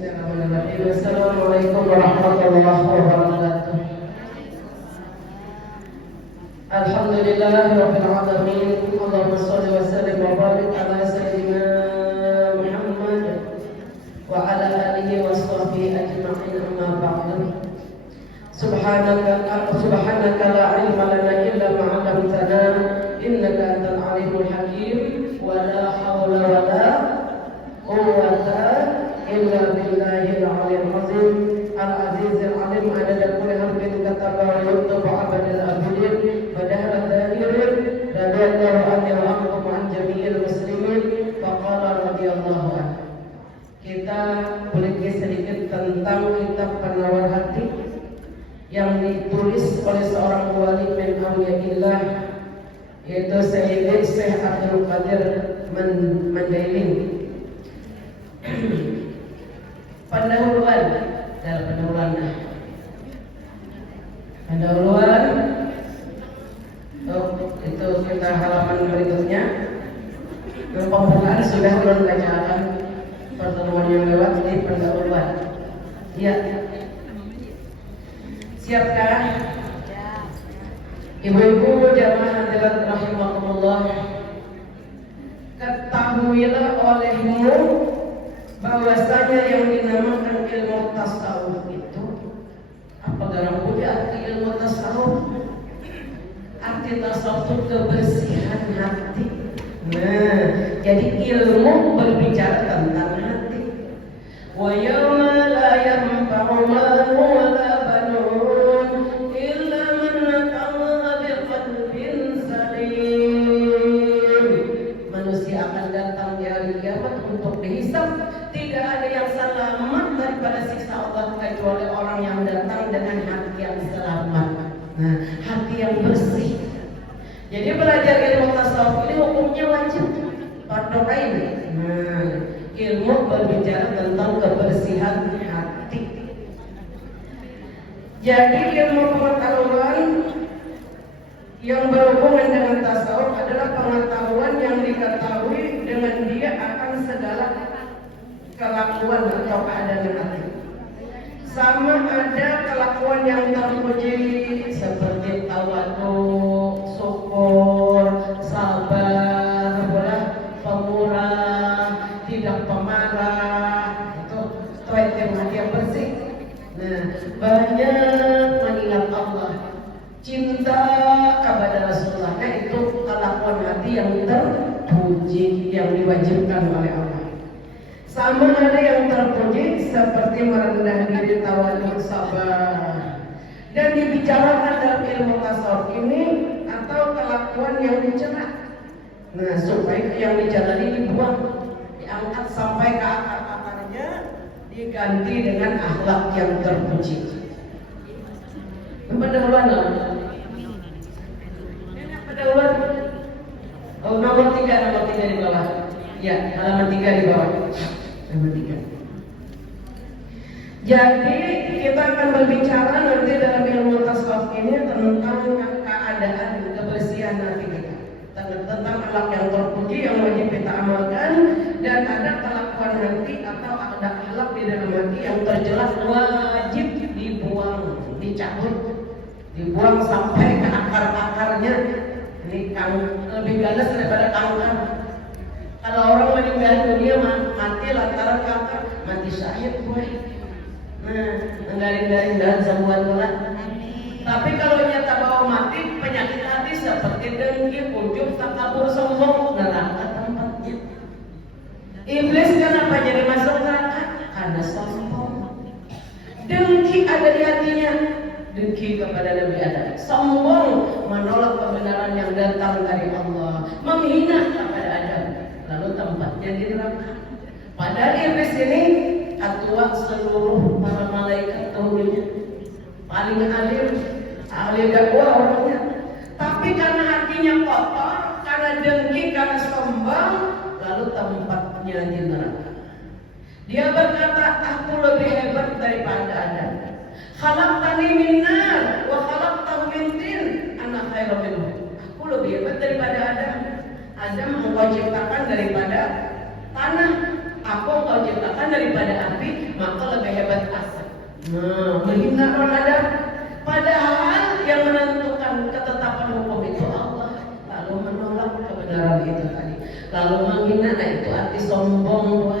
Bismillahirrahmanirrahim. Assalamualaikum warahmatullahi wabarakatuh. Alhamdulillahirabbil alamin. Allahumma shalli wa sallim wa barik ala sayyidina Muhammad wa ala alihi wa sahbihi ajma'in, amma ba'du. Subhanaka la ilma lana illa ma 'allamtana innaka antal alimul hakim wa la haula wa la quwwata illa billahil aliyyil azim al-azizil alim adada kulli harfin kataba wa yuktabu abadal abidin padahal dhahirin radiyallahu anhu wa an jami'il muslimin faqala radiyallahu anhu. Kita boleh sedikit tentang kitab Penawar Hati yang ditulis oleh seorang wali min awliyaillah, yaitu Sayyid Syekh Abdul Qadir Mandailing. Pendahuluan itu kita halaman berikutnya. Pembukaan sudah belum bacaan pertemuan yang lewat di pendahuluan. Ya, siapkah? Ibu-ibu jamaah hadirat rahimakumullah, ketahuilah olehmu bahwasanya yang dinamakan ilmu tasawuf itu apa garang punya arti ilmu tasawuf? Arti tasawuf itu kebersihan hati. Nah, jadi ilmu berbicara tentang hati. Wa yawma la yanfa'u malun wa la banun illa man atallaha biqalbin salim. Manusia akan datang di hari kiamat untuk dihisab. Tidak ada yang selamat daripada siksa Allah kecuali orang yang datang dengan hati yang selamat. Nah, hati yang bersih. Jadi belajar ilmu tasawuf ini hukumnya wajib, fardu ain. Nah, ilmu berbicara tentang kebersihan hati. Jadi ilmu pengetahuan yang berhubungan dengan tasawuf adalah pengetahuan yang diketahui dengan dia akan segala kelakuan atau keadaan hati. Sama ada kelakuan yang terpuji seperti tawadhu, syukur, sabar, pemurah, tidak pemarah. Itu hati yang bersih. Nah, banyak mengingat Allah, cinta kepada Rasulullah. Itu kelakuan hati yang terpuji, yang diwajibkan oleh Allah. Sama ada yang terpuji seperti merendah diri, tawadhu, sabar. Dan dibicarakan dalam ilmu tasawuf ini atau kelakuan yang dicela. Nah, supaya yang dijalani dibuang, diangkat sampai ke akar-akarnya, diganti dengan akhlak yang terpuji. Pendahuluan. Oh, nomor 3 di bawah. Ya, halaman 3 di bawah. Halaman 3. Jadi kita akan berbicara nanti dalam ilmu tasawuf ini tentang keadaan kebersihan hati kita, tentang akhlak yang terpuji yang wajib kita amalkan, dan ada kelakuan hati atau ada akhlak di dalam hati yang terjelas wajib dibuang, dicabut, dibuang sampai ke akar-akarnya. Ini lebih ganas daripada kanker. Kalau orang meninggal dunia mati lantaran kanker, mati syahid gue. Nah, enggaring-garing dan sembuhan pula. Tapi kalau nyata bawa mati penyakit hati seperti dengki, ujub, takabur, sombong, neraka tempatnya. Iblis kenapa jadi masuk neraka? Karena sombong. Dengki ada di hatinya, dengki kepada Nabi Adam. Sombong menolak kebenaran yang datang dari Allah, menghina kepada Adam. Lalu tempatnya di neraka. Padahal iblis ini ketua seluruh para malaikat dahulunya, paling alim, ahli dakwah orangnya. Tapi karena hatinya kotor, karena dengki, karena sombong, lalu tempatnya di neraka. Dia berkata, aku lebih hebat daripada Adam. Khalaqtani min nar wa khalaqtahu min tin, ana khairu minhu. Aku lebih hebat daripada Adam. Adam engkau ciptakan daripada tanah, aku engkau ciptakan daripada api. maka lebih hebat asal. Nah, menghina orang ada. Padahal yang menentukan ketetapan hukum itu Allah. Lalu menolak kebenaran itu tadi. Lalu menghina, nah itu arti sombong.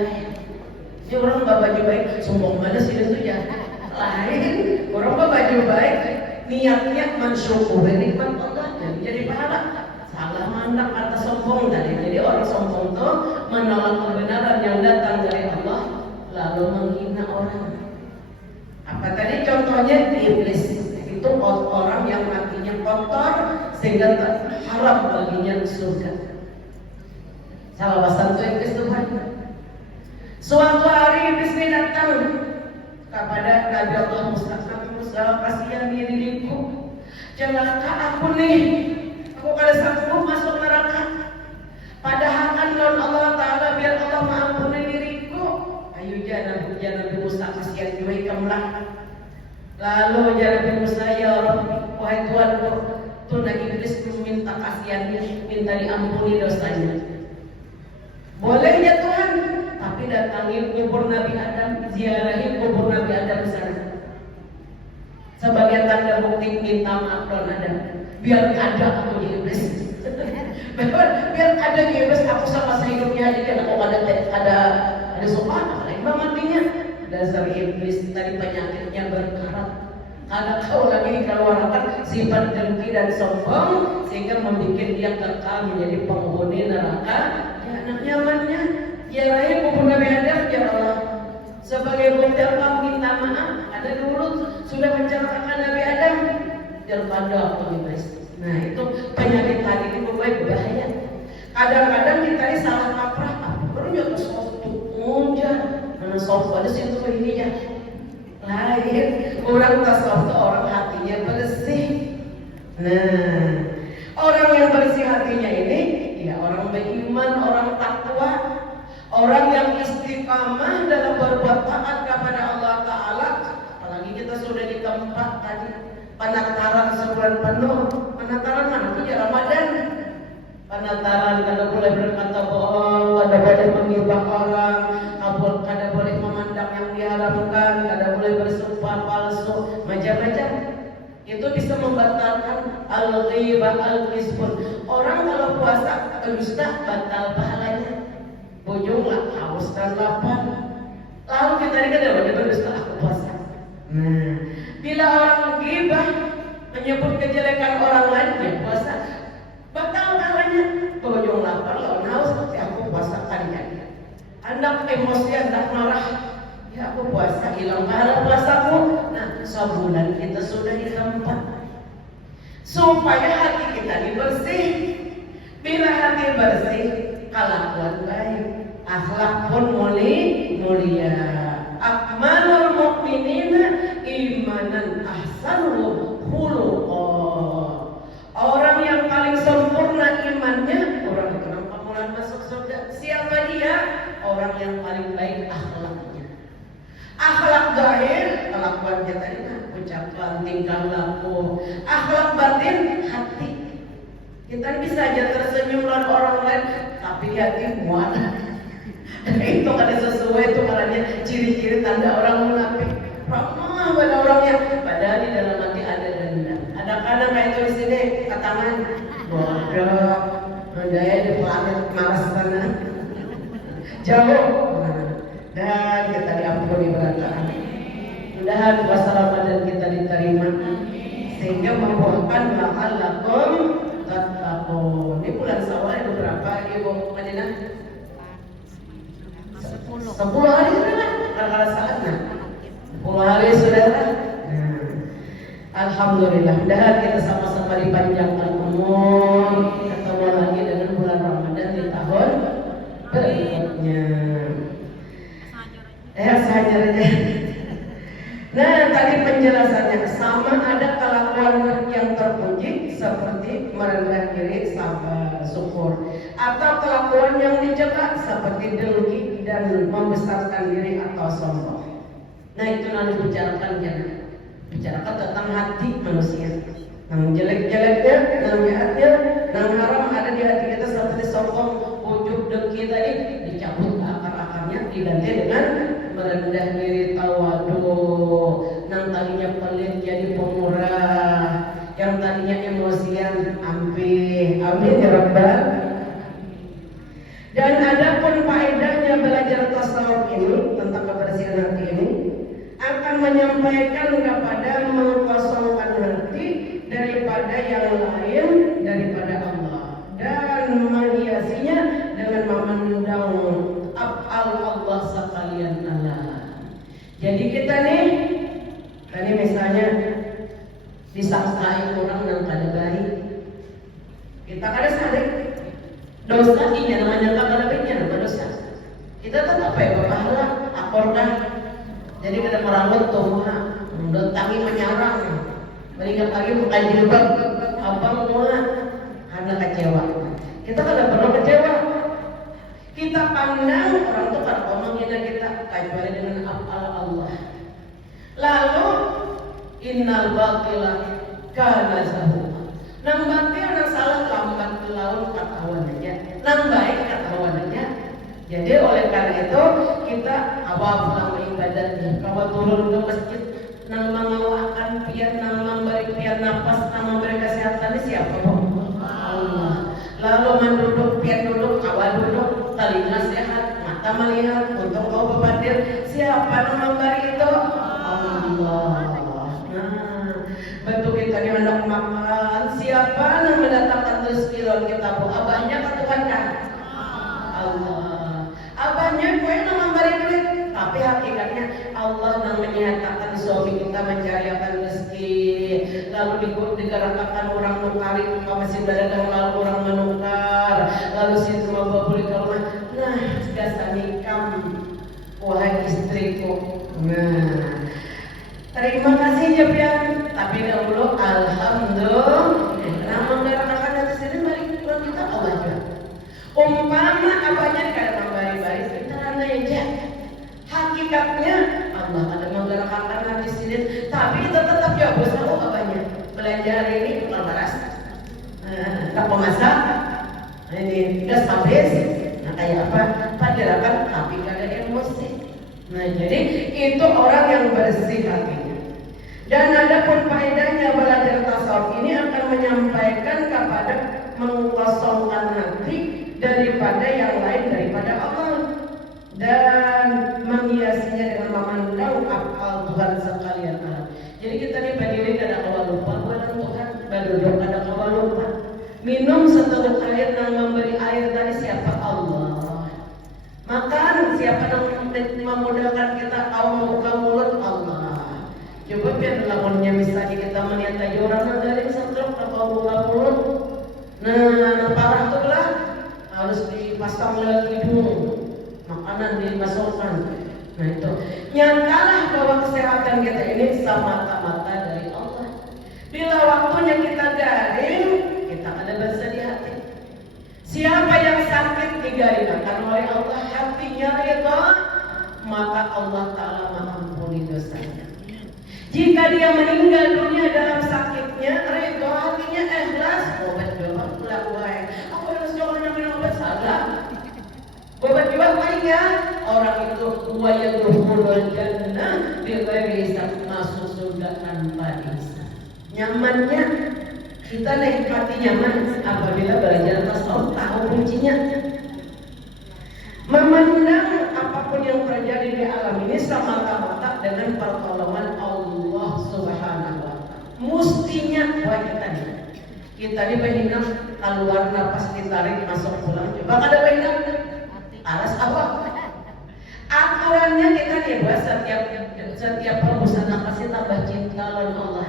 Ini orang baju baik, sombong mana sih itu ya? Lain, orang baju baik, niatnya mensyukuri nikmat Allah, jadi pahala. Salah mandak kata sombong tadi. Jadi orang sombong itu menolak kebenaran yang datang dari Allah, lalu menghina orang. Apa tadi contohnya? Iblis. Itu orang yang hatinya kotor sehingga haram baginya surga. Salah satu iblis Tuhan. Suatu hari iblis ini datang kepada Nabi Allah Musa. Kasihan diriku, celaka aku nih, aku kada sanggup masuk neraka. Padahal kan non Allah Taala biar Allah mengampuni diriku. Ayo jangan Nabi Musa, kasihan juga ikamlah. Lalu Nabi Musa, ya Rabbi, wahai Tuhanku, tunai iblis minta kasihan, minta diampuni dosanya. Bolehnya Tuhan, tapi datangi kubur Nabi Adam, ziarahi kubur Nabi Adam sana. Sebagai tanda bukti minta maaf non Adam, biar ada aku di iblis. Biar ada di iblis, aku sama sehidupnya aja kan aku ada sopan, apa matinya. Dasar iblis tadi penyakitnya berkarat. Karena kau lagi keluarkan sifat dengki dan sombong sehingga membuat dia kekal menjadi penghuni neraka. Ya nyamannya, ya rahim kubur Nabi Adam, ya Allah. Sebagai bukti Allah minta maaf. Ada dulu sudah mencelakakan Nabi Adam daripada aku iblis. Nah itu penyakit tadi ini berbahaya. Kadang-kadang kita ini salah kaprah. Baru nyoba soft muncul. Mana soft ada situ ininya. Lain orang tasawuf itu orang hatinya bersih. Nah orang yang bersih hatinya ini ya orang beriman, orang takwa, orang yang istiqamah dalam berbuat taat kepada Allah Ta'ala. Apalagi kita sudah di tempat tadi penataran sebulan penuh. Penataran mana? Itu Ramadan. Penataran kada boleh berkata bohong, kada boleh menghibah orang, kada boleh memandang yang diharamkan, kada boleh bersumpah palsu, macam-macam. Itu bisa membatalkan al-ghibah al-qisbun. Orang kalau puasa berdusta batal pahalanya. Bojonglah haus dan lapar. Lalu kita ini kada boleh berdusta aku puasa. Nah, bila orang ghibah menyebut kejelekan orang lain, dia puasa batal pahalanya. Bojong lapar lawan haus, ya aku puasa kalian. Anak emosi, anak marah, ya aku puasa, hilang pahala puasaku. Nah, sebulan kita sudah di tempat supaya hati kita bersih. Bila hati bersih, kelakuan baik, akhlak pun mulia. Akmalul mu'minina imanan ahsanuhum khuluqa. Orang yang paling sempurna imannya, orang itu kenapa mulai masuk surga? Siapa dia? Orang yang paling baik akhlaknya. Akhlak zahir, kelakuan kita ini, ucapan, tingkah laku. Akhlak batin, hati. Kita bisa aja tersenyum lawan orang lain, tapi hati muat. Itu ada sesuai itu makanya ciri-ciri tanda orang munafik. Ramah pada orangnya, padahal di dalam hati ada dendam. Ada kadang kayak itu di sini katangan bodoh, daya di planet Mars sana jauh. Dan kita diampuni berantakan. Mudah-mudahan puasa Ramadan kita diterima sehingga membuahkan la'allakum tattaqun. Ini bulan Syawal itu berapa Ibu Madinah? 10 hari sudah kalau saatnya 10 hari sudah. Alhamdulillah, mudah kita sama-sama dipanjangkan umur, ketemu lagi dengan bulan Ramadan di tahun berikutnya. Saja. Nah, tadi penjelasannya sama, ada kelakuan yang terpuji seperti merendah diri, sabar, syukur, atau kelakuan yang dicela seperti dengki dan membesarkan diri atau sombong. Nah, itu nanti bicarakan tentang hati manusia. Yang jelek-jeleknya, yang jahatnya, yang haram ada di hati kita seperti sombong, ujub, dengki tadi dicabut akar-akarnya, diganti dengan merendah diri tawadu, nang tadinya pelit jadi pemurah, yang tadinya emosian ampih. Amin ya Rabbal. Dan adapun faedahnya belajar tasawuf ini tentang kebersihan hati ini akan menyampaikan kepada mengkosongkan hati daripada yang lain daripada Allah dan menghiasinya dengan memandang af'al Allah sekalian Allah. Jadi kita nih tadi misalnya disangkain orang yang kada baik, kita kada sadar dosa ini namanya kada baiknya nama dosa. Kita tetap apa ya pahala akordah. Jadi kada merawat tuh mendatangi menyarang, meninggal lagi bukan jilbab, abang semua karena kecewa. Kita kada perlu kecewa. Kita pandang orang tuh kada menghina kita kecuali dengan af'al Allah. Lalu innal batila kana zahuqa. Nang batil nang salah lambat laun ketahuan aja. Nang baik ketahuan aja. Jadi oleh karena itu kita awal pulang ibadatnya, kalau turun ke masjid, nang mengawakan pian, nang memberi pian nafas, nang memberi kesehatan ini siapa? Allah. Lalu menduduk pian duduk, awal duduk, telinga sehat, mata melihat, untung kau bebadir, siapa nang memberi itu? Allah. Bentuk kita di hendak makan, siapa yang mendatangkan rezeki lawan kita? Abahnya ke Tuhan kan? Allah. Abahnya gue yang memberi duit, tapi hakikatnya Allah yang menyatakan suami kita mencarikan rezeki, lalu digerakkan orang nukari, masih berdagang lalu orang menukar, lalu si semua boleh ke rumah. Nah, dasar nikam, wahai istriku. Nah, terima kasih Jepian, tapi dahulu alhamdulillah. Nah, menggerakkan hati sendiri balik pulang kita Allah juga. Umpama abahnya kada membari-bari, kita randa aja. Hakikatnya Allah kada menggerakkan hati sendiri, tapi kita tetap jawab besar abahnya. Belanja hari ini bukan baras, tak pemasak, ini udah habis. Nah kayak apa? Padahal tapi kada emosi. Nah jadi itu orang yang bersih hatinya. Dan adapun faedahnya belajar tasawuf ini akan menyampaikan kepada mengkosongkan hati daripada yang lain daripada Allah dan menghiasinya dengan memandang af'al Tuhan sekalian Allah. Jadi kita ini berdiri kada kawa lupa buatan Tuhan, berduduk kada kawa lupa. Minum seteguk air dan memberi air dari siapa? Allah. Makan siapa yang memudahkan kita tahu membuka mulut? Allah. Coba biar lawannya misalnya kita melihat aja orang dari setruk atau buka mulut. Nah, parah tuh lah harus dipasang lagi hidung, makanan dimasukkan. Nah itu nyatalah bahwa kesehatan kita ini semata-mata dari Allah. Bila waktunya kita garing, kita ada bersedih hati. Siapa yang sakit digaringkan oleh Allah hatinya itu, maka Allah Ta'ala mengampuni dosanya. Jika dia meninggal dunia dalam sakitnya, ridho hatinya ikhlas, obat juga pula baik. Aku harus jangan minum obat salah. Obat juga baik ya. Orang itu wayadkhulul jannah bighairi hisab, masuk surga tanpa hisab. Nyamannya kita nikmati nyaman apabila belajar tasawuf tahu kuncinya. Memandang apapun yang terjadi di alam ini semata-mata dengan pertolongan Allah Subhanahu wa Ta'ala. Mustinya kita ini berhinap keluar napas ditarik masuk pulang. Coba kada berhinap alas apa? Aturannya kita nih buat setiap hembusan napas kita tambah cinta lawan Allah.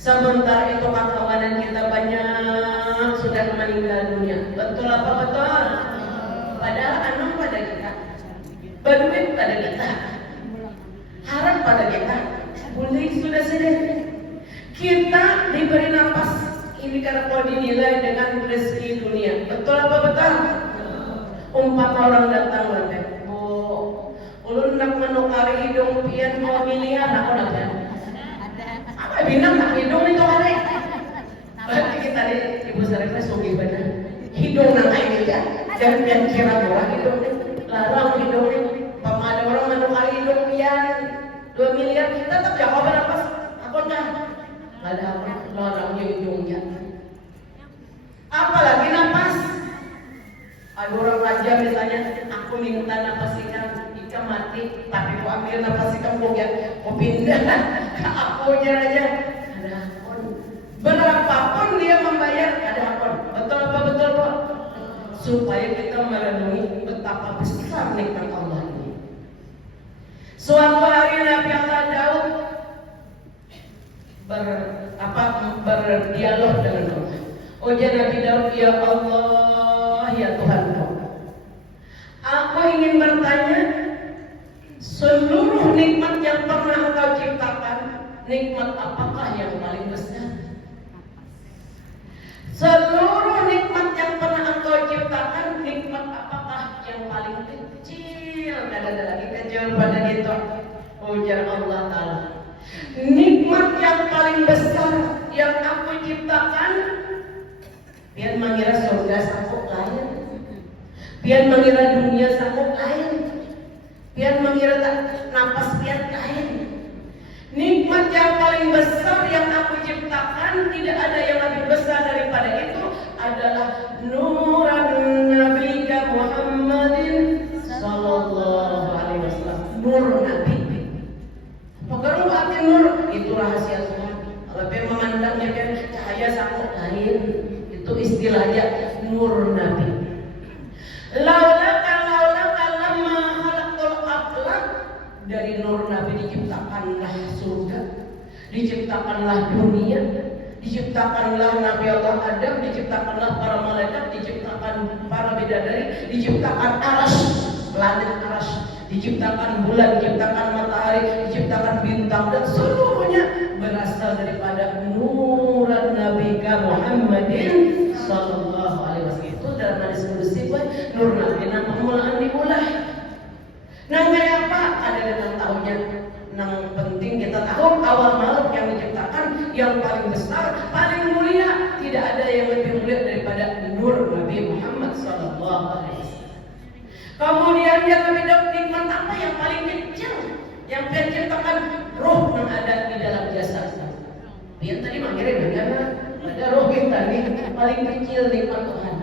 Sementara itu kawanan kita banyak sudah meninggal dunia. Betul apa betul? Padahal anak pada kita, berduit pada kita, harap pada kita, boleh sudah kita diberi nafas ini karena mau dinilai dengan rezeki dunia. Betul apa betul? Umpama orang datang nanti, ulun nak menukari hidung pian mau miliar, aku nak apa binang nak hidung itu hari? Berarti kita di ibu Sarifah sugi benar. Hidung nang ini ya, jangan kira murah hidung, larang hidung. Pama ada orang menukari tetap jawab nafas. Aku dah ada apa orangnya ujungnya. Apalagi nafas. Ada orang raja misalnya, aku minta nafas ikan mati, tapi aku ambil nafas ikan kok pindah ke akunya aja. Ada akun. Berapapun dia membayar ada akun. Betul apa betul Pak? Supaya kita merenungi betapa besar nikmat Allah ini. Suatu hari Nabi Allah Daud berdialog dengan Allah. Ujar Nabi Daud, ya Allah, ya Tuhanku, aku ingin bertanya, seluruh nikmat yang pernah Engkau ciptakan, nikmat apakah yang paling besar? Seluruh nikmat yang pernah Engkau ciptakan, nikmat apakah yang paling kecil? Tidak ada lagi kecil pada itu. Ujar Allah Ta'ala, nikmat yang paling besar yang aku ciptakan, biar mengira surga sanggup lain, biar mengira dunia sanggup lain, biar mengira nafas biar lain. Nikmat yang paling besar yang aku ciptakan, tidak ada yang lebih besar daripada itu, adalah nuran Nabi Muhammadin sallallahu alaihi wasallam. Nur Nabi. Kalau arti nur itu rahasia Tuhan. Kalau dia memandangnya kan cahaya sanggup lain, itu istilahnya nur Nabi. Laulaka lamma khalaqul aflaq, dari nur Nabi diciptakanlah surga, diciptakanlah dunia, diciptakanlah Nabi Allah Adam, diciptakanlah para malaikat, diciptakan para bidadari, diciptakan arasy, planet arasy, diciptakan bulan, diciptakan matahari, diciptakan bintang, dan seluruhnya berasal daripada nuran Nabi Muhammadin sallallahu alaihi wasallam. Itu dalam hadis qudsi nur Nabi nang permulaan diulah. Nang kayak apa? Ada dengan tahunnya. Nang penting kita tahu awal makhluk yang diciptakan yang paling besar, paling mulia, tidak ada yang lebih mulia daripada nur Nabi Muhammad sallallahu alaihi wasallam. Kemudian yang lebih nikmat apa yang paling kecil yang diciptakan, roh yang ada di dalam jasad. Dia tadi manggilnya ada roh kita nih paling kecil nikmat Tuhan.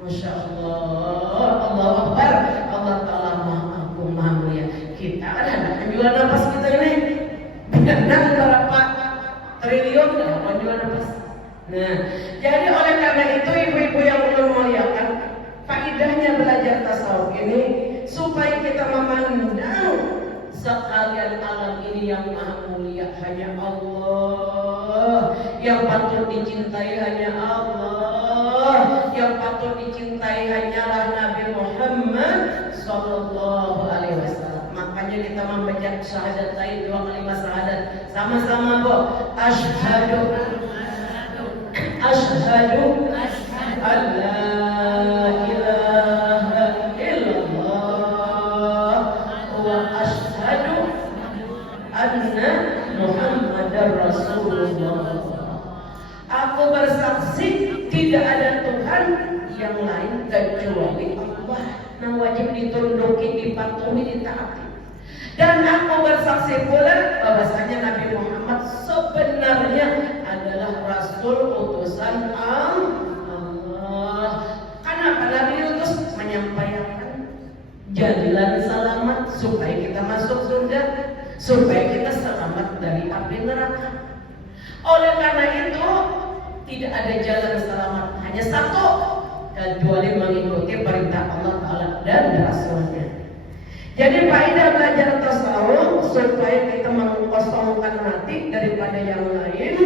Masya Allah, Allah Akbar, Allah Ta'ala maha mulia. Kita ada penjualan nafas kita ini, benar berapa triliun dah penjualan nafas. Nah, jadi oleh karena itu ibu-ibu yang muliakan, faedahnya belajar tasawuf ini supaya kita memandang sekalian alam ini yang maha mulia hanya Allah, yang patut dicintai hanya Allah, yang patut dicintai hanyalah Nabi Muhammad sallallahu alaihi wasallam. Makanya kita membaca syahadatain, dua kalimat syahadat sama-sama, Bu. Asyhadu alla ilaha illallah wa asyhadu anna Muhammadar Rasulullah. Aku bersaksi tidak ada Tuhan yang lain kecuali Allah, yang wajib ditunduki, dipatuhi, ditaati. Dan aku bersaksi pula bahwasanya Nabi Muhammad sebenarnya adalah Rasul utusan Allah. Kenapa Nabi diutus? Menyampaikan jalan selamat supaya kita masuk surga, supaya kita selamat dari api neraka. Oleh karena itu tidak ada jalan selamat, hanya satu, kecuali mengikuti perintah Allah Ta'ala dan Rasulnya. Jadi faedah belajar tasawuf supaya kita mengkosongkan hati daripada yang lain.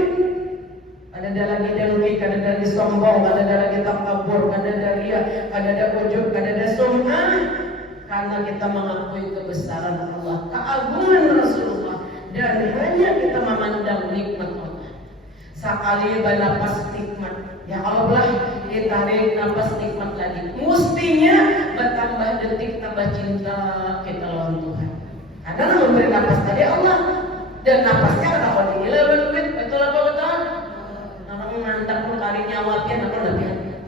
Ada lagi dengki, ada dari sombong, ada lagi takabur, ada dari ria, ada ujub, ada sum'ah. Karena kita mengakui kebesaran Allah, keagungan Rasulullah, dan hanya kita memandang nikmat Allah. Sekali bernapas nikmat, ya Allah lah ditarik napas nikmat lagi. Mestinya bertambah detik, tambah cinta kita lawan Tuhan. Karena memberi napas tadi Allah, dan napasnya ada kalau gila duit, betul apa betul? Orang mantap pun kali nyawa pian apa lebih.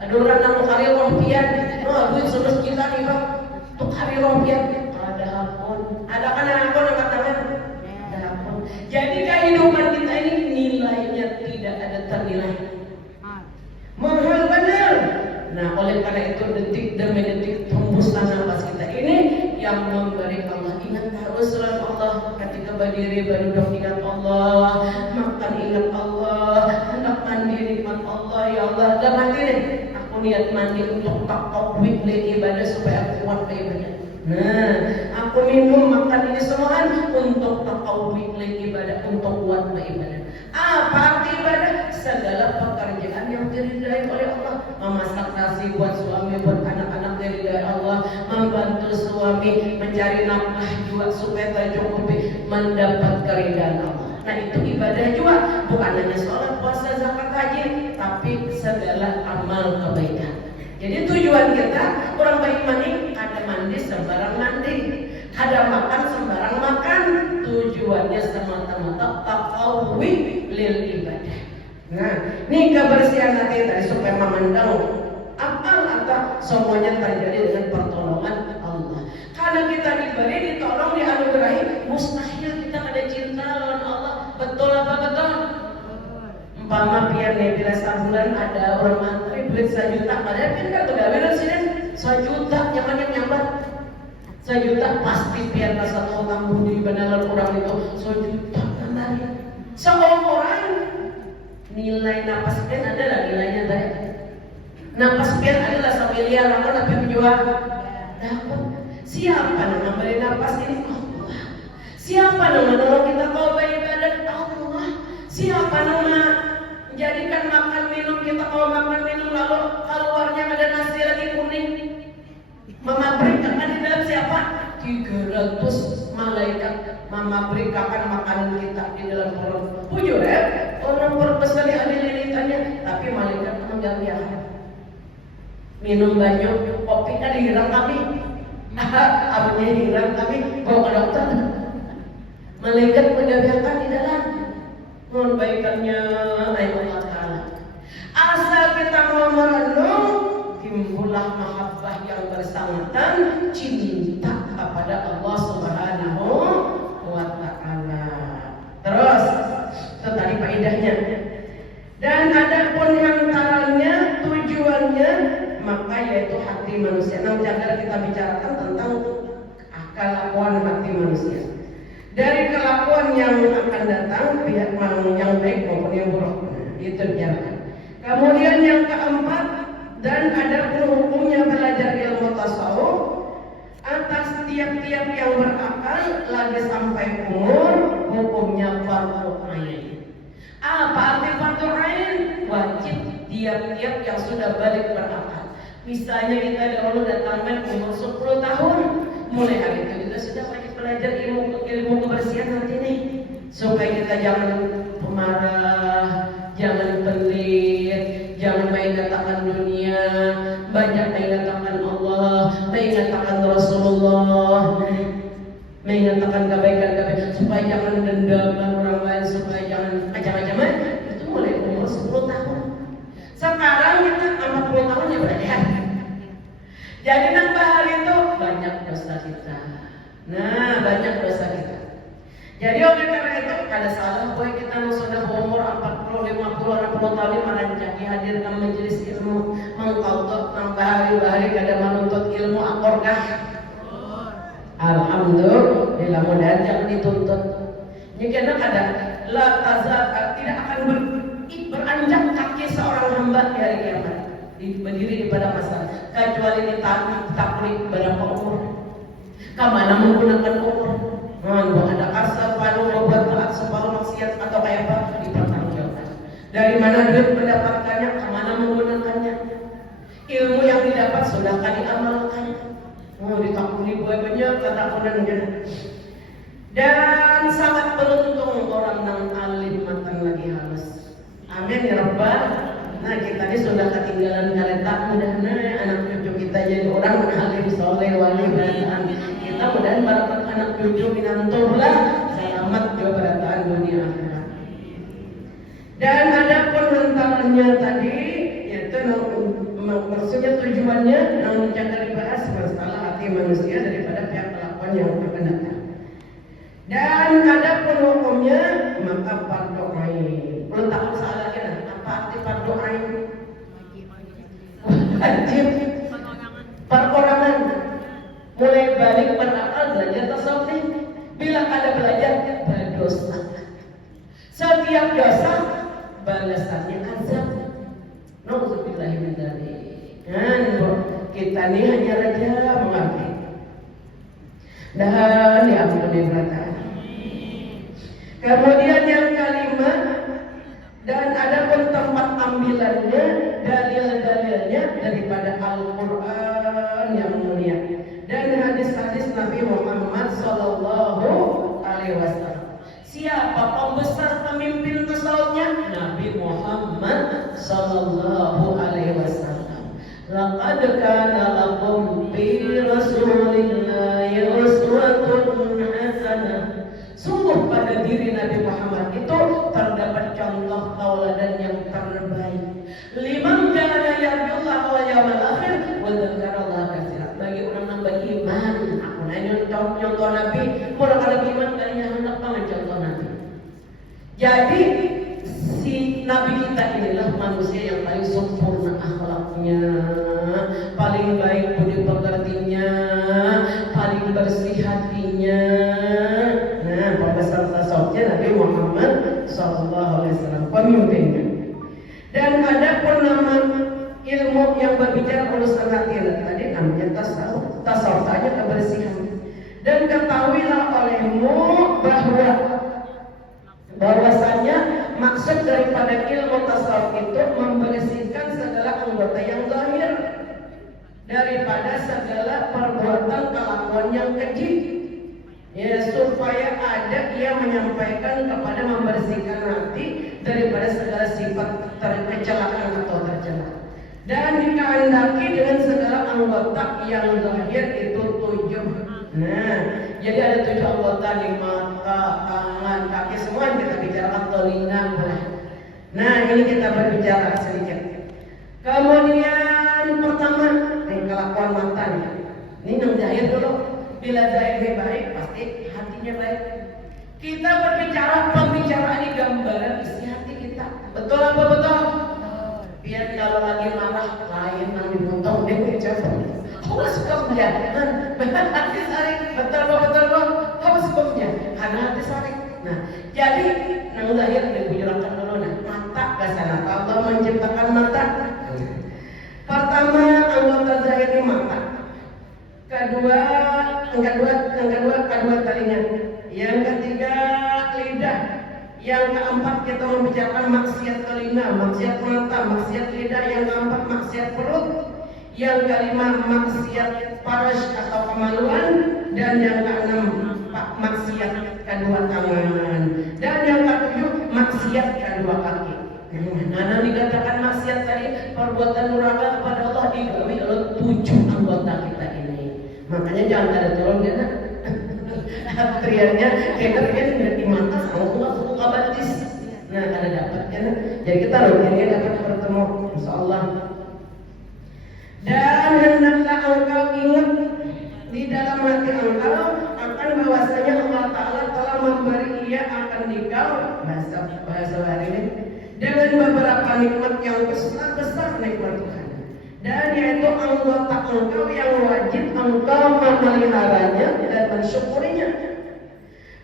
Ada orang yang kali rohpian, duit 11 juta nih Bang, untuk kali rohpian. Ada akun, ada kan yang akun angkat tangan. Ada akun. oleh karena itu detik demi detik hembusan nafas kita ini yang memberi Allah. Ingat terus Allah, ketika berdiri berduduk ingat Allah, makan ingat Allah, hendak mandi nikmat Allah. Ya Allah, gak mandi deh, aku niat mandi untuk takwik ibadah supaya kuat beribadah. Nah, aku minum makan ini semua untuk takwik ibadah, untuk kuat beribadah. Apa arti ibadah? Segala pekerjaan yang diridai oleh Allah. Memasak nasi buat suami, buat anak-anak diridai Allah. Membantu suami mencari nafkah juga supaya tercukupi, mendapat keridhaan Allah. Nah itu ibadah juga, bukan hanya sholat, puasa, zakat, haji, tapi segala amal kebaikan. Jadi tujuan kita orang beriman ini ada mandi sembarang mandi, ada makan sembarang makan. Tujuannya semata-mata taqawwi lil ibadah. Nah, ini kebersihan hati tadi supaya memandang apa semuanya terjadi dengan pertolongan Allah. Karena kita diberi, ditolong, dianugerahi, mustahil kita ada cinta lawan Allah. Betul apa betul? Umpama pian nih bila sebulan ada orang mantri duit 1 juta, padahal pian kan begawe sini 1 juta, nyaman yang nyambat 1 juta pasti pian rasa utang budi benalan orang itu 1 juta kembali. Seorang nilai napas pian adalah nilainya tadi. Napas pian adalah 1 miliar, namun apa menjual dapat. Siapa yang memberi napas ini? Allah. Siapa yang menolong kita kalau beribadah? Allah. Siapa yang menjadikan makan minum kita kalau makan minum lalu keluarnya ada nasi lagi kuning? Memabrikakan di dalam siapa? 300 malaikat memabrikakan makanan kita di dalam perut. Bujur ya? Orang berbesar ada lilitannya, tapi malaikat menjaga. Minum banyak, kopi kan dihirang kami. Abunya dihirang kami, bawa ke dokter. Malaikat menjaga di dalam. Kebaikannya Allah Ta'ala. Asal kita mau merenung, timbullah mahabbah yang bersangkutan, cinta kepada Allah Subhanahu wa Ta'ala. Terus, itu tadi faedahnya. Dan ada pun antaranya tujuannya, maka yaitu hati manusia. Nah, jangan kita bicarakan tentang kelakuan hati manusia. Dari kelakuan yang akan datang, pihak yang baik maupun yang buruk, itu biarkan. Kemudian yang keempat, dan ada pun hukumnya belajar ilmu tasawuf atas tiap-tiap yang berakal lagi sampai umur, hukumnya fardu ain. Apa arti fardu ain? Wajib tiap-tiap yang sudah balik berakal. Misalnya kita dahulu datangkan umur 10 tahun, mulai hari itu kita sudah wajib belajar ilmu kebersihan nanti nih, supaya kita jangan pemarah, jangan pelit, jangan mengatakan dunia, banyak mengatakan Allah, mengatakan Rasulullah, mengatakan kebaikan-kebaikan, supaya jangan dendam orang lain, supaya jangan macam-macam. Itu mulai umur 10 tahun. Sekarang kita 40 tahun ya belajar. Jadi nambah hal itu banyak dosa kita. Nah, banyak dosa kita. Jadi oleh karena itu ada salah boy kita sudah berumur 40, 50, 60 tahun merancang hadir ke majelis ilmu, mengkautot nambah hari-hari kada menuntut ilmu akorkah? Alhamdulillah, mudah-mudahan jangan dituntut. Ini karena kada la tazat tidak akan beranjak kaki seorang hamba di hari kiamat. Berdiri di pada masa kecuali ditaklik berapa umur, kemana menggunakan umur, ada kasar, palu, membuat taat, separuh maksiat atau kayak apa dipertanggungjawabkan. Dari mana duit mendapatkannya, kemana menggunakannya, ilmu yang didapat sudahkah diamalkan? Ditakuni banyak ketakunan gitu. Dan sangat beruntung orang yang alim matang lagi halus. Amin ya Rabbal. Nah kita ini sudah ketinggalan kereta, mudah-mudahan anak cucu kita jadi orang alim soleh wali berataan. Kita mudah-mudahan barakat anak cucu minantullah selamat juga berataan dunia akhirat. Dan ada pun hantarannya tadi, yaitu maksudnya tujuannya yang jangan dibahas masalah hati manusia daripada pihak kelakuan yang akan datang. Dan ada pun hukumnya maka fardu ain. Belum tahu soal lagi apa arti fardu ain? Wajib. belajar tasawuf nih. Bila kada belajar berdosa. Setiap dosa balasannya azab. Nauzubillahi min dzalik. Kan kita ini hanya raja mengerti. Dan diampuni berkata. Kemudian yang kelima, dan ada pun tempat ambilannya, dalil-dalilnya daripada Al-Quran yang mulia dan hadis-hadis Nabi Muhammad Sallallahu Alaihi Wasallam. Siapa pembesar pemimpin tasawufnya? Nabi Muhammad Sallallahu Alaihi Wasallam. Laqad kana lakum fi Rasulillahi uswatun hasanah. Sungguh pada diri Nabi Muhammad itu terdapat contoh tauladan yang terbaik. Liman kana yarjullaha wal yawmal akhir wa dzakarallaha katsiran. Bagi orang yang beriman, aku nanya contoh Nabi, orang kada beriman kalinya hendak banget contoh Nabi. Jadi si Nabi kita inilah manusia yang paling sempurna akhlaknya, paling baik budi pekertinya, paling bersih hatinya. Nah, pembesar tasawufnya Nabi Muhammad Sallallahu Alaihi Wasallam, pemimpinnya. Dan ada pun nama ilmu yang berbicara urusan hati tadi namanya tasawuf. Tasawuf saja kebersihan. Dan ketahuilah olehmu bahwasanya maksud daripada ilmu tasawuf itu membersihkan segala anggota yang zahir daripada segala perbuatan kelakuan yang keji. Ya, supaya ada ia menyampaikan kepada membersihkan hati daripada segala sifat kecelakaan atau tercela. Dan dikehendaki dengan segala anggota yang zahir itu 7. Nah, jadi ada 7 anggota nih, mata, tangan, kaki, semua kita bicarakan, telinga. Nah, ini kita berbicara sedikit. Kemudian pertama, kelakuan mata nih. Ini yang zahir dulu. Bila zahirnya baik, pasti hatinya baik. Kita berbicara, pembicaraan ini gambaran isi hati kita. Betul apa betul? Biar kalau lagi marah, lain yang dipotong dia bicara. Kamu suka menjalan, hati saring. Betul apa? Kamu suka menjalan, karena hati saring. Nah, jadi yang zahir dibujurkan dulu. Nah, mata kesana. Allah menciptakan mata. Pertama, anggota zahir ini mata. Kedua telinga. Yang ketiga lidah. Yang keempat kita membicarakan maksiat telinga, maksiat mata, maksiat lidah. Yang keempat maksiat perut. Yang kelima maksiat faraj atau kemaluan. Dan yang keenam maksiat kedua tangan. Dan yang ketujuh maksiat kedua kaki. Nah, dikatakan maksiat tadi perbuatan durhaka kepada Allah digawe oleh 7 anggota kita ini. Makanya jangan ada turun ya nak. Triannya kita kan di mata sama suka batis. Nah, ada dapatnya nak. Jadi kita rutinnya dapat bertemu insyaallah. Dan hendaklah engkau ingat di dalam hati engkau akan bahwasanya Allah Ta'ala telah memberi ia akan dikau bahasa hari ini dengan beberapa nikmat yang besar nikmat Tuhan. Dan yaitu anggota engkau yang wajib engkau memeliharanya dan mensyukurinya.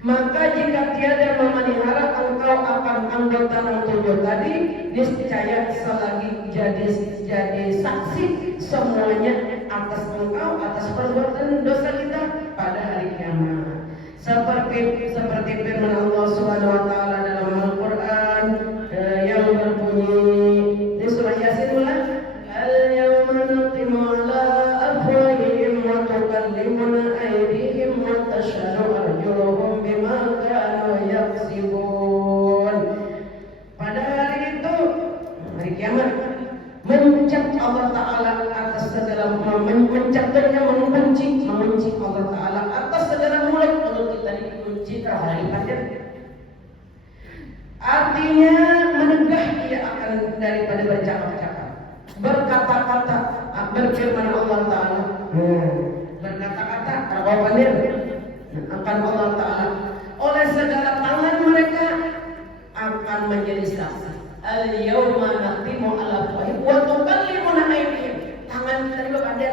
Maka jika tiada memelihara engkau akan anggota yang 7 tadi, niscaya selagi jadi saksi semuanya atas engkau, atas perbuatan dosa kita pada hari kiamat. Seperti firman Allah Subhanahu wa taala dalam Al-Qur'an yang berbunyi di surah Yasin mulai al-yawma naqtimu ala afwahihim wa tukallimuna aydihim wa tashhadu arjuluhum bima kanu yaksibun. Pada hari itu, hari kiamat, mencap Allah Ta'ala atas segala mencapnya membenci Allah Ta'ala atas segala mulut kita dikunci hari pada. Artinya menegah ia akan daripada bercakap-cakap, berkata-kata, berfirman Allah Ta'ala, berkata-kata jawabannya akan Allah Ta'ala oleh segala tangan mereka akan menjadi saksi. Al-yawma naqtimu ala afwahihim wa tukallimuna aydihim. Tangan kita juga ada.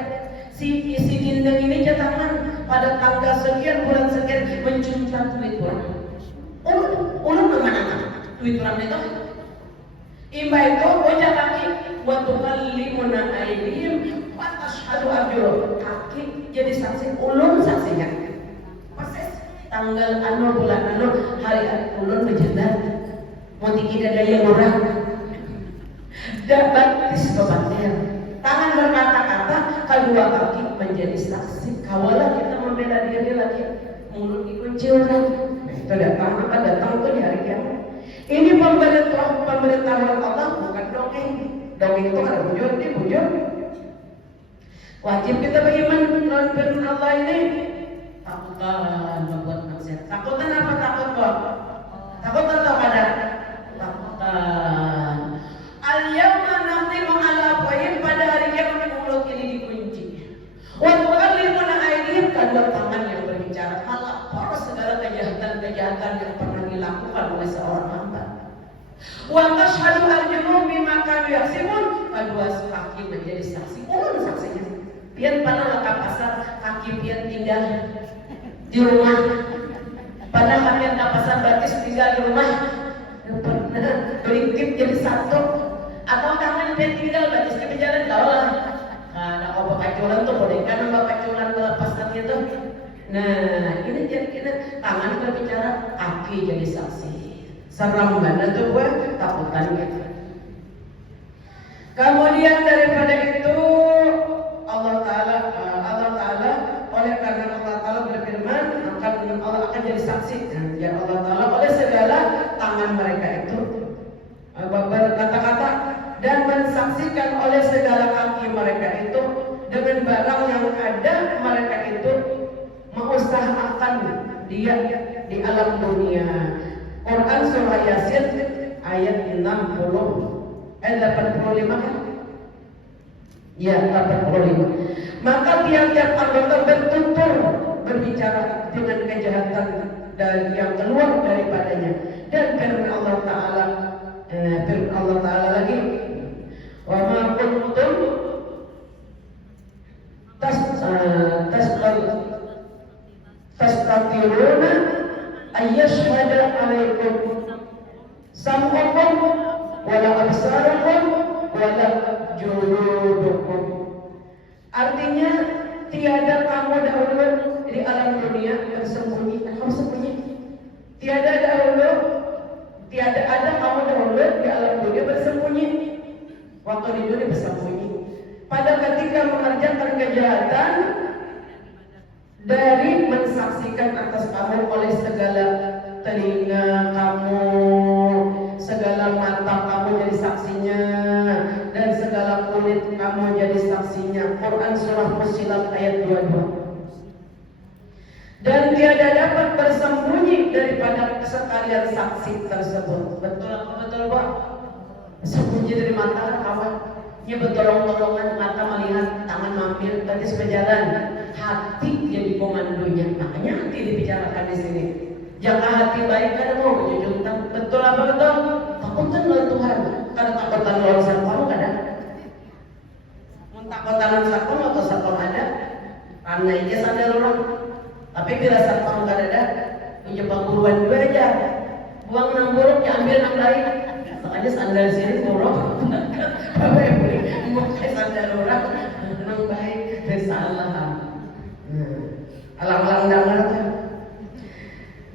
Si dinding ini tangan pada tanggal sekian bulan sekian mencuncat duit orang. Ulun mana duit orang itu? Imba itu ojak kaki waktu kali mana aidihim patashhadu arjuluhum, kaki jadi saksi, ulun saksinya. Persis tanggal anu bulan anu hari ulun berjalan mau dikira daya orang dapat disebabkan tangan berkata-kata, kedua kaki menjadi saksi. Kawalah kita membela diri lagi, mulut dikunci orang. Nah, itu datang tuh di hari kiamat. Ini pemberitahuan Allah, bukan dongeng. Dongeng itu ada bujur, ini bujur. Wajib kita beriman dengan firman Allah ini. Takutan membuat maksiat. Takutan apa takut kok? Takut atau ada? Takutan. Al-yawma nakhtimu ala afwahihim, pada hari kiamat mulut ini dikunci. Wa tukallimuna aydihim, kedua tangan yang berbicara, melapor segala kejahatan-kejahatan yang pernah dilakukan oleh seorang hamba. Wa tashhadu arjuluhum bima kanu yaksibun, kedua kaki menjadi saksi. Ulun saksinya. Pian pernah ke pasar, kaki pian tinggal di rumah. Pernah pian ke pasar batis tinggal di rumah. Pernah berikut jadi satu. Atau tangan pian tinggal batis di berjalan kaulah. Ada obat paculan tuh, boneka nambah paculan melepas kaki itu. Nah, ini jadi kita tangan berbicara, kaki jadi saksi. Seram banget tuh gue, takutan gitu. Kemudian daripada itu Allah Ta'ala oleh karena Allah Ta'ala berfirman, Allah akan jadi saksi. Ya Allah Ta'ala oleh segala tangan mereka itu berkata-kata dan mensaksikan oleh segala kaki mereka itu dengan barang yang ada mereka itu mengusahakan dia di alam dunia. Quran surah Yasin ayat 85 kan? Ya, 85. Maka tiap-tiap anggota bertutur berbicara dengan kejahatan dan yang keluar daripadanya. Dan firman Allah Ta'ala lagi, wa ma kuntum tastatiruna ayyashhada alaikum sam'ukum wala absarukum wala juludukum. Artinya tiada kamu dahulu di alam dunia bersembunyi. Kamu sembunyi. Tiada ada kamu dahulu di alam dunia bersembunyi. Waktu di dunia bersembunyi. Pada ketika mengerjakan kejahatan dari mensaksikan atas kamu oleh segala telinga kamu, segala mata kamu jadi saksinya, dan segala kulit kamu jadi saksinya. Quran surah Fussilat ayat 22. Dan tiada dapat bersembunyi daripada sekalian saksi tersebut. Betul apa betul Pak? Sembunyi dari mata kawan. Ya bertolong-tolongan, mata melihat, tangan mampir, batis berjalan, hati jadi komandonya. Makanya hati dibicarakan di sini. Jangan hati baik kan mau menjunjung. Betul apa betul? Takutan lawan Tuhan. Karena takutan lawan satpam ada. Takutan lawan satpam atau satpam ada. Karena aja sandal orang. Tapi bila satpam gak ada, menjebak buruan dua aja. Buang 6 buruk, ya ambil 6 lain. Makanya sandal sini buruk. Pakai sandal orang memang baik dan salah. Alang-alang dangar.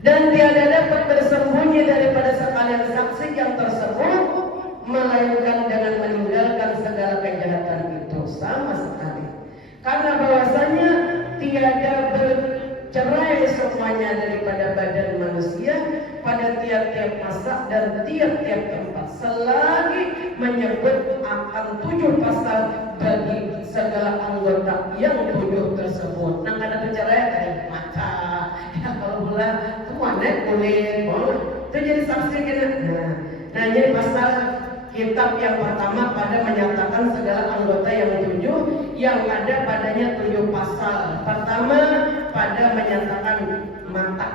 Dan tiada dapat bersembunyi daripada sekalian saksi yang tersebut, melainkan dengan meninggalkan segala kejahatan itu sama sekali. Karena bahwasanya tiada bercerai semuanya daripada badan manusia pada tiap-tiap masa dan tiap-tiap tempat, selagi menyebut akan 7 pasal bagi segala anggota yang 7 tersebut. Nah, kada bercerai dari mata, ya kalau bola semua kulit, itu jadi saksi kita. Nah, jadi pasal kitab yang pertama pada menyatakan segala anggota yang 7, yang ada padanya 7 pasal. Pertama pada menyatakan mata.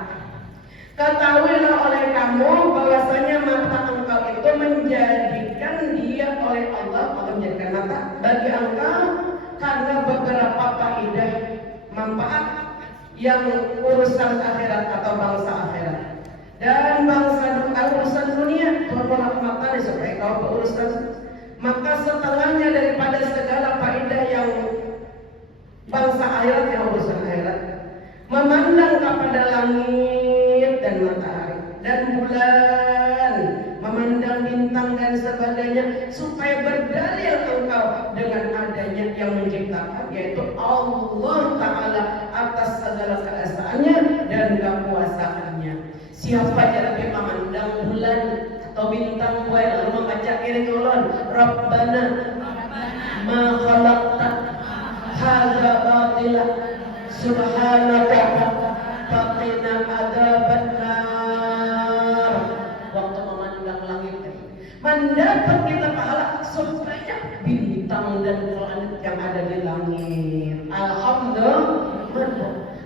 Ketahuilah oleh kamu bahwasanya mata engkau itu menjadikan dia oleh Allah menjadikan mata bagi engkau karena beberapa faedah manfaat yang urusan akhirat atau bangsa akhirat. Dan urusan dunia Tuhan merahmatan supaya kau berurusan. Maka setengahnya daripada segala faedah yang bangsa akhirat yang urusan akhirat, memandang kepada langit dan matahari dan bulan, memandang bintang dan sebagainya, supaya berdalil engkau dengan adanya yang menciptakan, yaitu Allah Ta'ala atas segala keesaannya dan kekuasaannya. Siapa yang memandang bulan atau bintang lalu membaca iring ulun, Rabbana ma khalaqta hadza batila subhanaka faqina adzabannar. Waktu memandang langit mendapat kita pahala sebanyak bintang dan planet yang ada di langit. Alhamdulillah.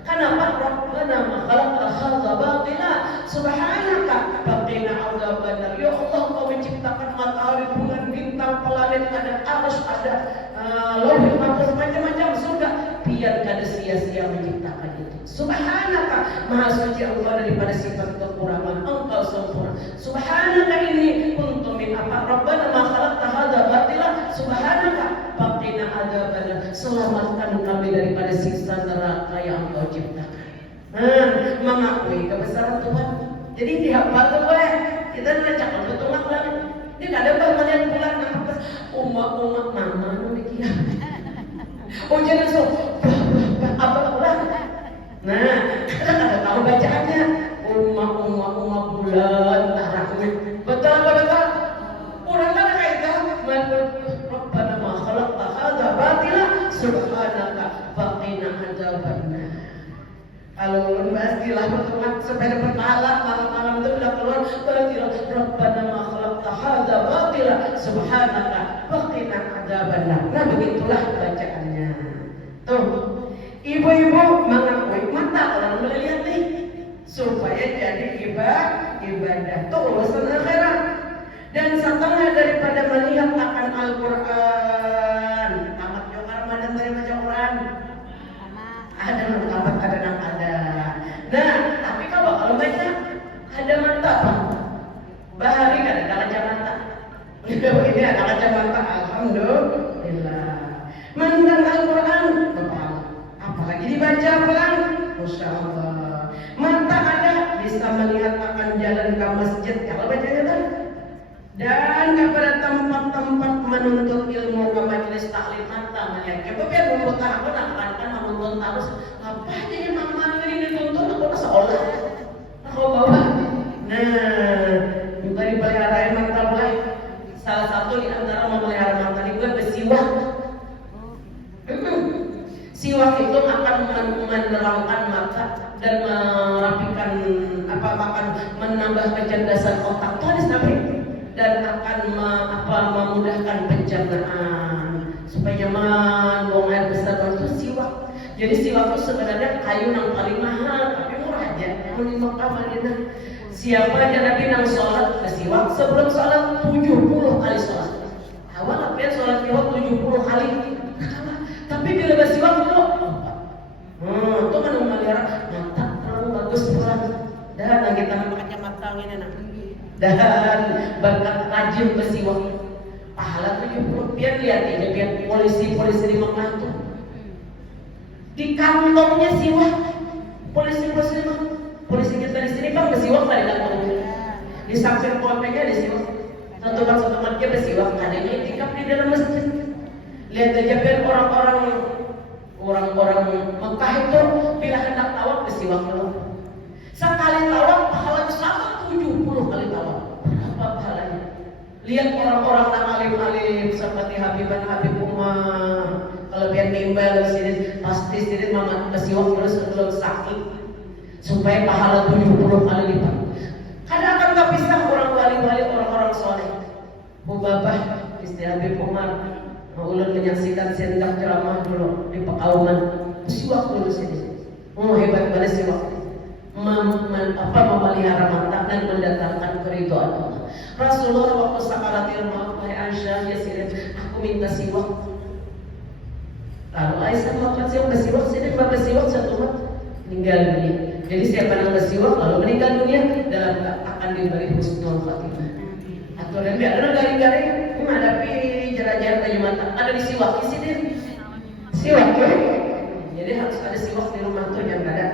Kenapa? Rabbana ma khalaqta hadza batila subhanaka faqina adzabannar. Ya Allah, kau menciptakan matahari, bulan, bintang, planet, ada arus, ada lauhul mahfuz, macam-macam surga. Biar kada sia-sia menciptakan itu. Subhanaka, maha suci Allah daripada sifat kekurangan, engkau sempurna. Subhanaka ini kuntu min apa? Rabbana ma khalaqta hadza batila subhanaka faqina adzabannar. Selamatkan kami daripada siksa neraka yang engkau ciptakan. Mengakui kebesaran Tuhan. Jadi dihafal tuh boleh. Kita ngecak betul bulan. Ini kada ada melihat bulan nampak umat mama demikian. Oh jangan so apa bulan. Nah, kita kada tahu bacaannya. Umat bulan taraknya. Betul apa betul? Udah kan kaitan Rabbana ma khalaqta hadza batila subhanaka faqina adzabannar. Kalau ulun pastilah bertobat supaya dapat pahala malam-malam itu udah keluar berarti Rabbana ma khalaqta hadza batila subhanaka faqina adzabannar. Nah begitulah bacaannya. Tuh, ibu-ibu mengakui mata orang melihat nih supaya jadi ibadah. Tuh urusan akhirat. Dan setengah daripada melihat akan Al-Quran. Tamat juga Ramadan tadi baca Quran. Ada tamat ada nak ada. Nah, tapi kalau baca ada mata apa? Bahari kan ada kacamata. Ini ada kacamata. Alhamdulillah. Mandang Al-Quran, apalagi dibaca pelan, Masya Allah. Mata ada bisa melihat akan jalan ke masjid kalau bacanya tadi. Dan kepada tempat-tempat menuntut ilmu ke majelis taklim mata melihat. Coba biar memutar aku nak menuntut harus apa aja yang mama ini dituntut aku seolah aku bawa. Nah, juga dipelihara mata mulai. Salah satu di antara memelihara mata juga bersiwak. Siwak itu akan menerangkan mata dan merapikan menambah kecerdasan otak. Itu hadis Nabi. Dan akan memudahkan pencernaan supaya nyaman buang air besar itu siwak. Jadi siwak itu sebenarnya kayu yang paling mahal tapi murah aja yang di Mekah Madinah. Siapa aja Nabi yang sholat ke siwak sebelum sholat 70 kali sholat. Awal apa sholat siwak 70 kali. Tapi bila bersiwak dulu itu kan memelihara mata terlalu bagus pelan. Dan kita pakai kacamata ini nak. Dan berkat rajin bersiwak pahala 70. Biar lihat aja biar polisi di Mekah itu di kantongnya siwak. Polisi di Mekah, polisi kita di sini bang bersiwak pada kantongnya. Di samping kuapenya ada siwak. Satu temannya bersiwak ada yang itikaf di dalam masjid. Lihat aja biar orang-orang Mekah itu bila hendak tawaf bersiwak dulu. Sekali tawaf pahala sama 70 kali tawaf. Berapa pahalanya? Lihat orang-orang yang alim-alim seperti Habib Umar. Kalau biar nimbal sini pasti sini mama bersiwak terus sebelum sakit supaya pahala 70 kali lipat. Kadang akan tak pisah orang wali-wali orang-orang soleh. Babah istri Habib Umar. Ulun menyaksikan sendak ceramah dulu di Pekauman. Bersiwak dulu sini. Hebat banget siwak. Memelihara mata dan mendatangkan keridhaan Allah. Rasulullah waktu sakaratil maut, Aisyah ya sini, aku minta siwak. Lalu Aisyah makan siwak bersiwak sini, bersiwak satu mat. meninggal dunia. Jadi siapa yang bersiwak lalu meninggal dunia dalam akan diberi husnul khatimah. Aturan biar ada garing-garing menghadapi jerah-jerah kayu mata ada di siwak di sini. Siwak ya. Jadi harus ada siwak di rumah tuh yang ada.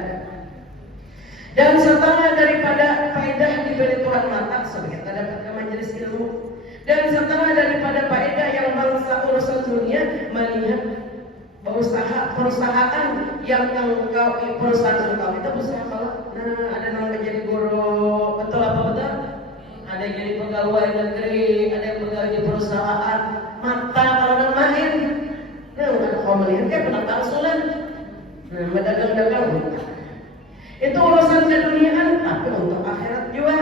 Dan setengah daripada faedah diberi Tuhan mata sebagai kita dapatkan majelis ilmu. Dan setengah daripada faedah yang bangsa urusan dunia melihat perusahaan yang engkau perusahaan engkau itu usaha kalau ada yang menjadi guru betul apa betul? Ada yang jadi pegawai negeri, ada yang pegawai di perusahaan mata kalau nak main. Ada kau melihat kayak pendatang sulan. Berdagang-dagang itu urusan keduniaan, tapi untuk akhirat juga.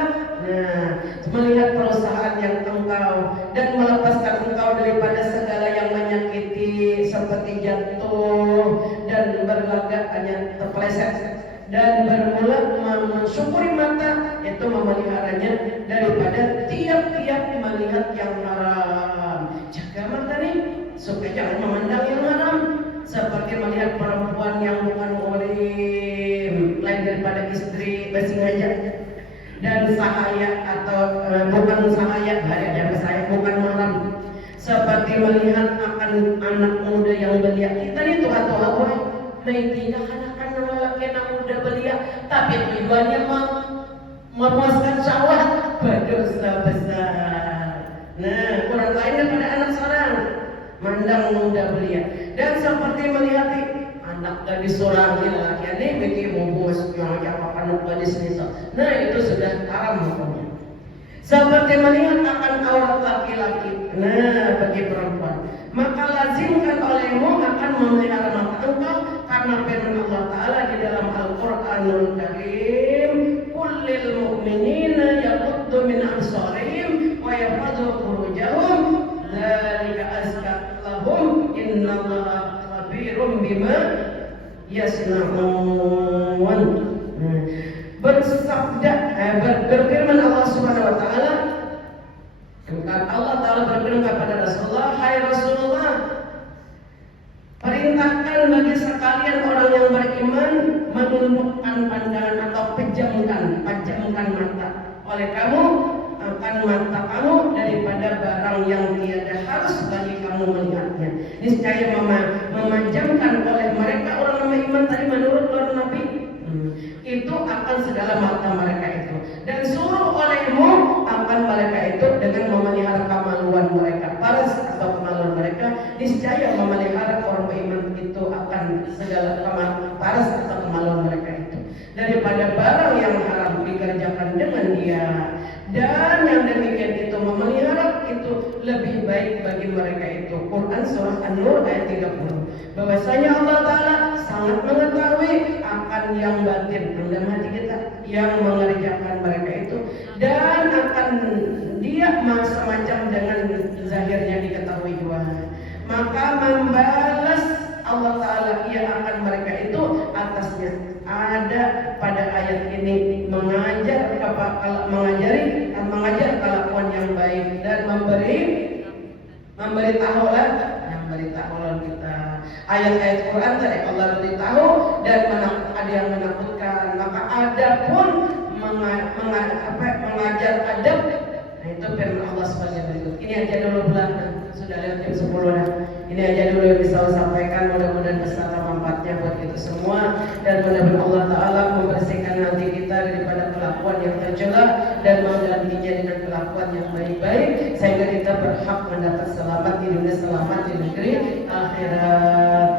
Melihat perusahaan yang engkau dan melepaskan engkau daripada segala yang menyakiti seperti jatuh dan berlagak hanya terpeleset dan bermula mensyukuri mata itu memeliharanya daripada tiap-tiap melihat yang haram. Jaga mata nih supaya jangan memandang yang haram seperti melihat perempuan yang bukan muhrim lain daripada istri bersengaja dan sahaya atau bukan sahaya ada saya bukan mahram seperti melihat akan anak muda yang belia kita nih tua-tua boy tidak anak-anak lelaki anak muda belia tapi tujuannya memuaskan syahwat berdosa besar. Nah kurang lainnya pada anak seorang mandang muda belia dan seperti melihat anak gadis seorang lelaki ini bikin bungkus yang anak gadis itu. Nah itu sudah haram hukumnya. Seperti melihat akan aurat laki-laki. Nah bagi perempuan, maka lazimkan olehmu akan memelihara mata engkau karena firman Allah Taala di dalam Al-Qur'anul Karim, "Kullil mu'minina yaghuddu min absarihim wa yahfadhu furujahum, dzalika azka lahum, innallaha khabirum bima yasna'un." Bersabda berfirman Allah Subhanahu wa taala, Allah Taala berfirman kepada Rasulullah, "Hai Rasulullah, perintahkan bagi sekalian orang yang beriman menundukkan pandangan atau pejamkan mata oleh kamu akan mata kamu daripada barang yang tiada harus bagi kamu melihatnya. Niscaya memejamkan oleh mereka orang yang beriman tadi menurut Nabi itu akan segala mata mereka itu dan suruh olehmu akan mereka itu dengan memelihara kemaluan mereka paras atau kemaluan mereka niscaya memelihara orang beriman itu akan segala paras atau kemaluan mereka itu daripada barang yang haram dikerjakan dengan dia dan yang demikian itu memelihara itu lebih baik bagi mereka itu. Quran surah An-Nur ayat 30. Bahwasanya Allah Taala sangat mengetahui akan yang batin dalam hati kita yang mengerjakan mereka itu dan akan dia semacam dengan zahirnya diketahui juga. Maka membalas Allah Taala ia akan mereka itu atasnya ada pada ayat ini mengajar kelakuan yang baik dan memberitahulah kita ayat-ayat Quran tadi Allah beritahu dan ada yang menakutkan maka ada pun mengajar adab. Nah itu firman Allah sebagai berikut. Ini aja dulu bulan sudah lewat jam 10 dah. Ini aja dulu yang bisa saya sampaikan, mudah-mudahan besar manfaatnya buat kita semua dan mudah-mudahan Allah Taala membersihkan hati kita daripada kelakuan yang tercela dan menggantinya dengan kelakuan yang baik-baik sehingga kita berhak mendapat selamat di dunia, selamat di negeri akhirat.